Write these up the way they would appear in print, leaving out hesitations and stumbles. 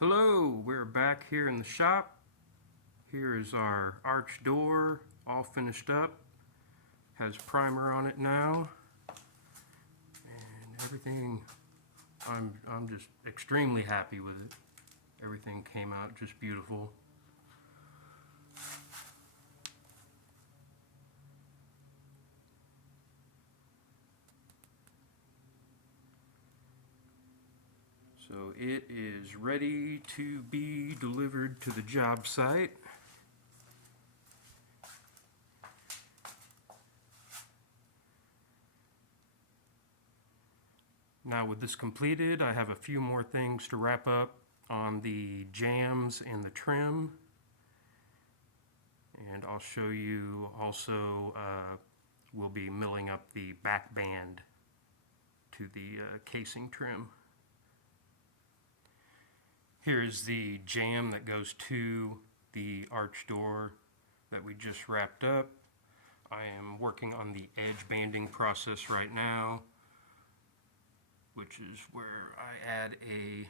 Hello, we're back here in the shop. Here is our arch door, all finished up. Has primer on it now. And everything, I'm just extremely happy with it. Everything came out just beautiful. So it is ready to be delivered to the job site. Now with this completed, I have a few more things to wrap up on the jambs and the trim. And I'll show you also, we'll be milling up the back band to the casing trim. Here's the jamb that goes to the arch door that we just wrapped up. I am working on the edge banding process right now, which is where I add a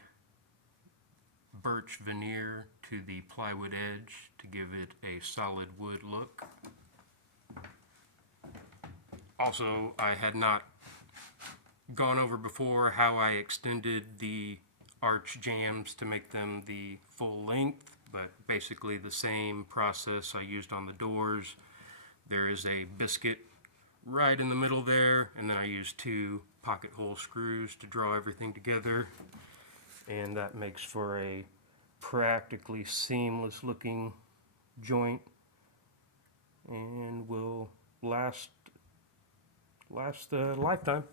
birch veneer to the plywood edge to give it a solid wood look. Also, I had not gone over before how I extended the arch jambs to make them the full length, but basically the same process I used on the doors. There is a biscuit right in the middle there, and then I use 2 pocket hole screws to draw everything together, and that makes for a practically seamless looking joint and will last a lifetime.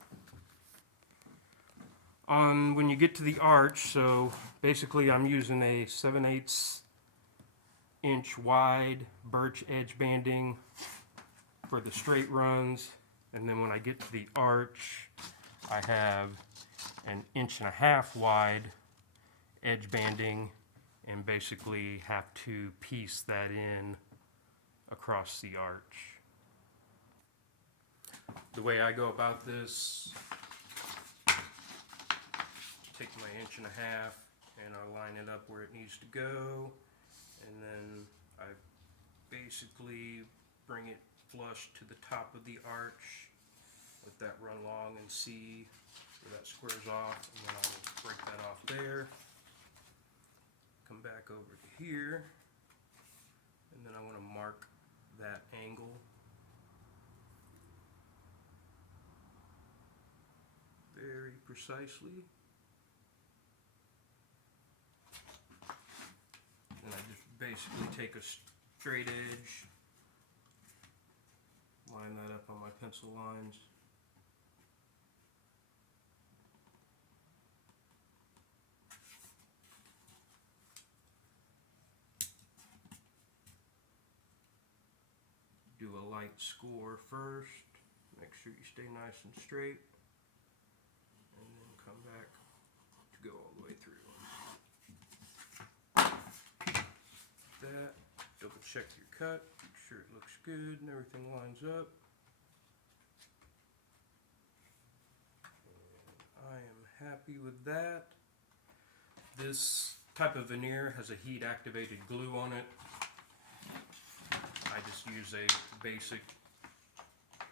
When you get to the arch, so basically I'm using a 7/8 inch wide birch edge banding for the straight runs, and then when I get to the arch I have an 1.5 inch wide edge banding and basically have to piece that in across the arch. The way I go about this, take my 1.5 inches and I line it up where it needs to go, and then I basically bring it flush to the top of the arch, let that run along and see where that squares off, and then I'll break that off there, come back over to here, and then I want to mark that angle. Very precisely. And I just basically take a straight edge, line that up on my pencil lines. Do a light score first, make sure you stay nice and straight, and then come back to go all the way through. That, double check your cut, make sure it looks good and everything lines up. And I am happy with that. This type of veneer has a heat activated glue on it. I just use a basic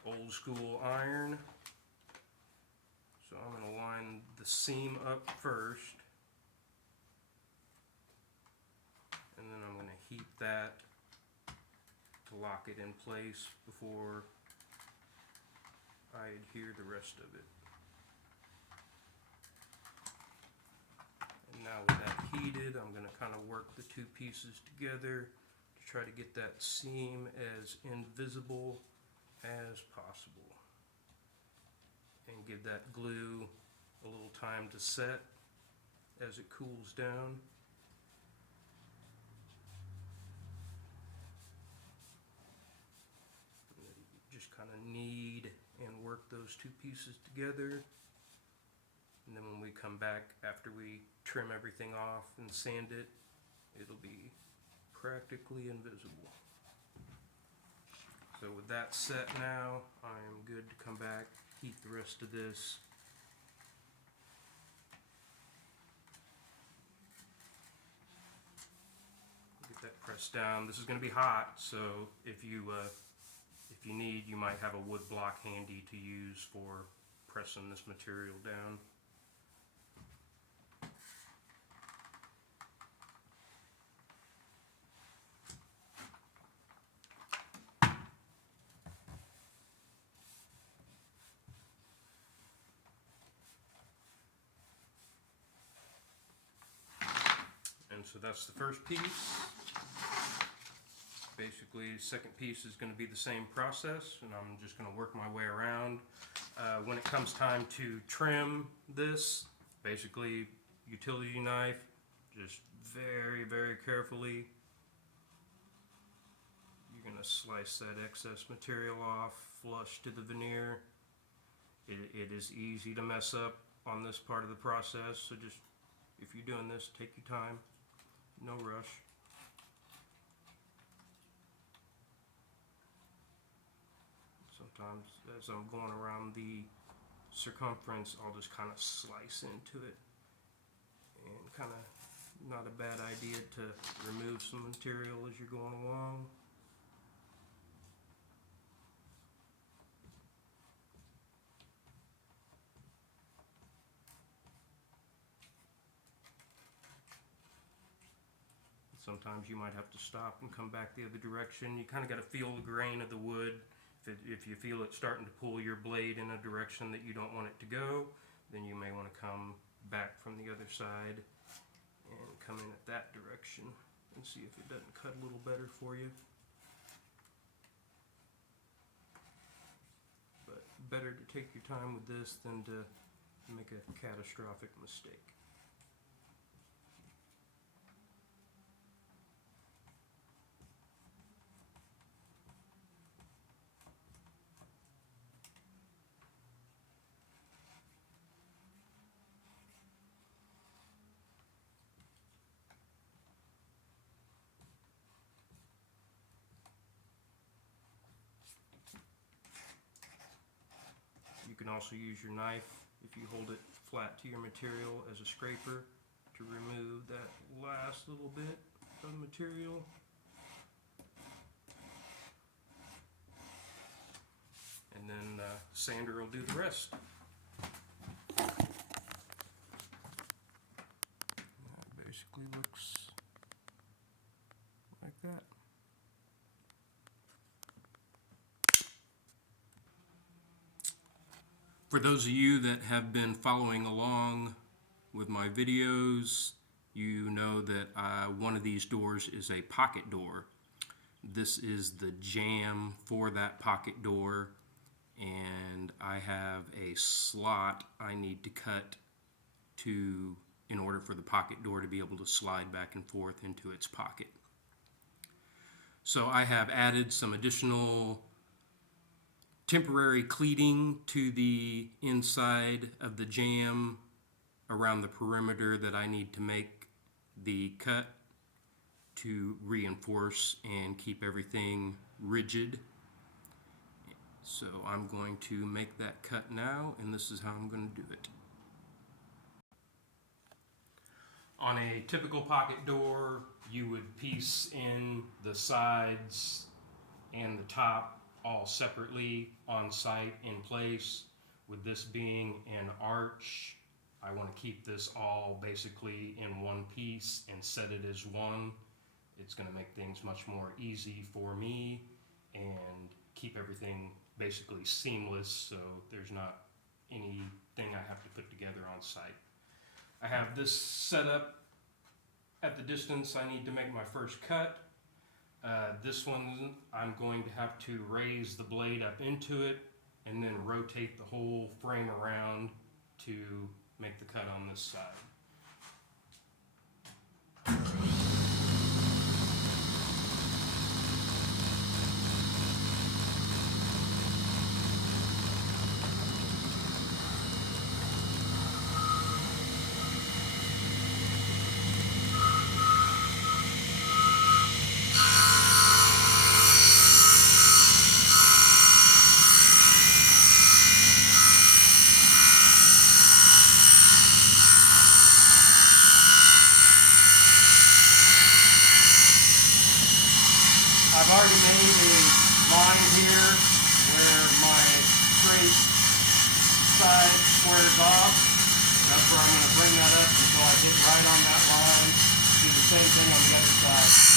old school iron. So I'm going to line the seam up first, and then I'm going to heat that to lock it in place before I adhere the rest of it. And now with that heated, I'm going to kind of work the 2 pieces together to try to get that seam as invisible as possible, and give that glue a little time to set as it cools down. And then you just kind of knead and work those 2 pieces together, and then when we come back after we trim everything off and sand it, it'll be practically invisible. So with that set now, I am good to come back, heat the rest of this. press down. This is going to be hot, so if you need, you might have a wood block handy to use for pressing this material down. And so that's the first piece. Basically, second piece is going to be the same process, and I'm just going to work my way around. When it comes time to trim this, basically, utility knife, just very, very carefully, you're going to slice that excess material off, flush to the veneer. It is easy to mess up on this part of the process, so just, if you're doing this, take your time, no rush. Sometimes as I'm going around the circumference, I'll just kind of slice into it, and kind of not a bad idea to remove some material as you're going along. Sometimes you might have to stop and come back the other direction. You kind of got to feel the grain of the wood. If you feel it starting to pull your blade in a direction that you don't want it to go, then you may want to come back from the other side and come in at that direction and see if it doesn't cut a little better for you. But better to take your time with this than to make a catastrophic mistake. You can also use your knife, if you hold it flat to your material, as a scraper to remove that last little bit of material. And then sander will do the rest. That basically looks like that. For those of you that have been following along with my videos, you know that one of these doors is a pocket door. This is the jamb for that pocket door, and I have a slot I need to cut in order for the pocket door to be able to slide back and forth into its pocket. So I have added some additional temporary cleating to the inside of the jamb around the perimeter that I need to make the cut to reinforce and keep everything rigid. So I'm going to make that cut now, and this is how I'm going to do it. On a typical pocket door, you would piece in the sides and the top all separately on site in place. With this being an arch, I want to keep this all basically in one piece and set it as one. It's going to make things much more easy for me and keep everything basically seamless, so there's not anything I have to put together on site. I have this set up at the distance I need to make my first cut. This one, I'm going to have to raise the blade up into it and then rotate the whole frame around to make the cut on this side. I've already made a line here where my straight side squares off. That's where I'm going to bring that up until I get right on that line. Do the same thing on the other side.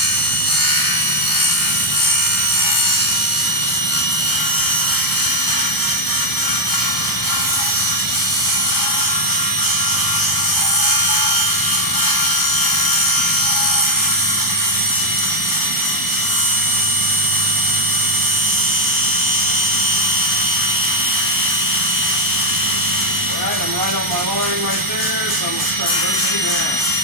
I'm right on my line right there, so I'm going to start rotating around.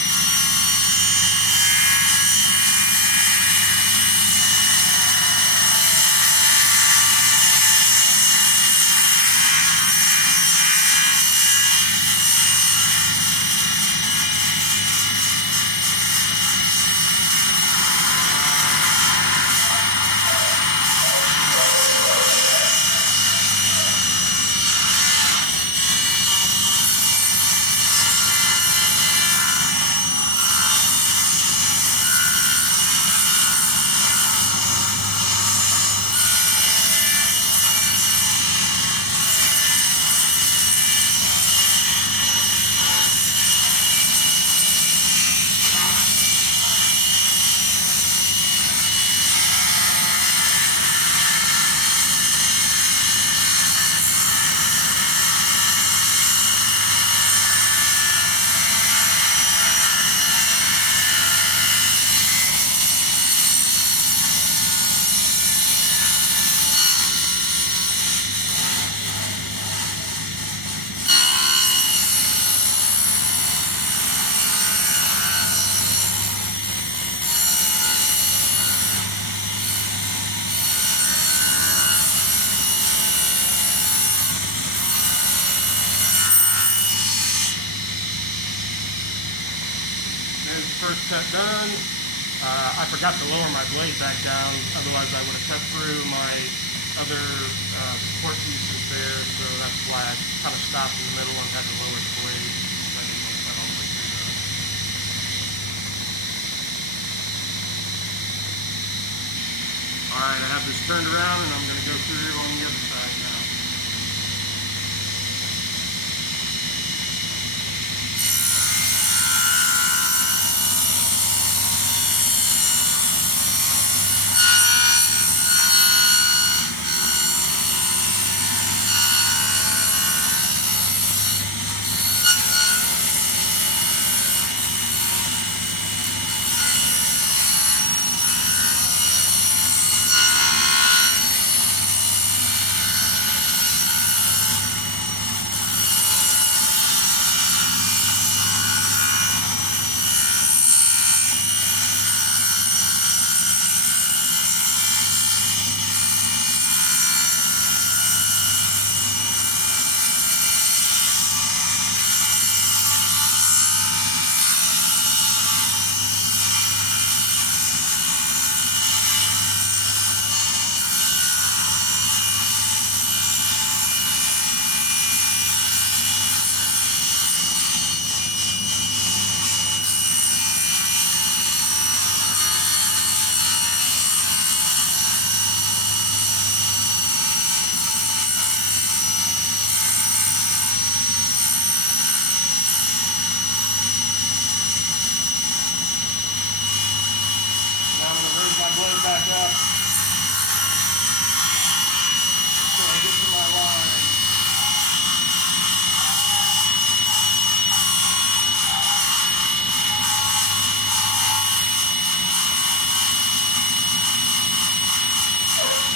There's the first cut done. I forgot to lower my blade back down, otherwise I would have cut through my other support pieces there, so that's why I kind of stopped in the middle and had to lower the blade. I didn't want to cut all the way through that. Alright, I have this turned around and I'm going to go through on the other side now. Blade back up until I get to my line.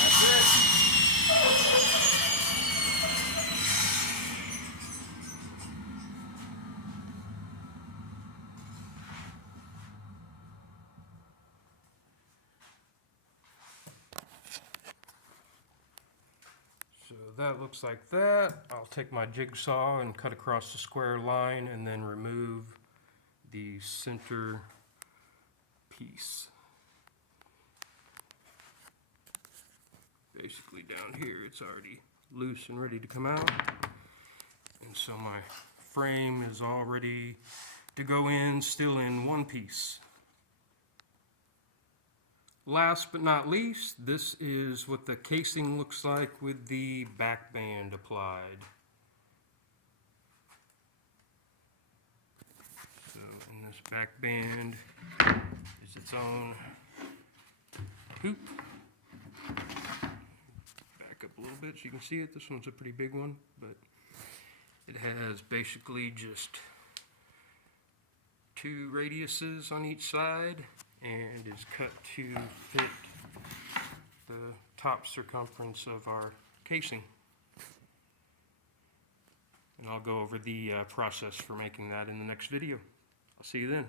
That's it. So that looks like that. I'll take my jigsaw and cut across the square line and then remove the center piece. Basically down here it's already loose and ready to come out. And so my frame is all ready to go in, still in one piece. last but not least, this is what the casing looks like with the back band applied. So, in this back band is its own hoop. Back up a little bit so you can see it. This one's a pretty big one, but it has basically just 2 radiuses on each side and is cut to fit the top circumference of our casing. And I'll go over the process for making that in the next video. I'll see you then.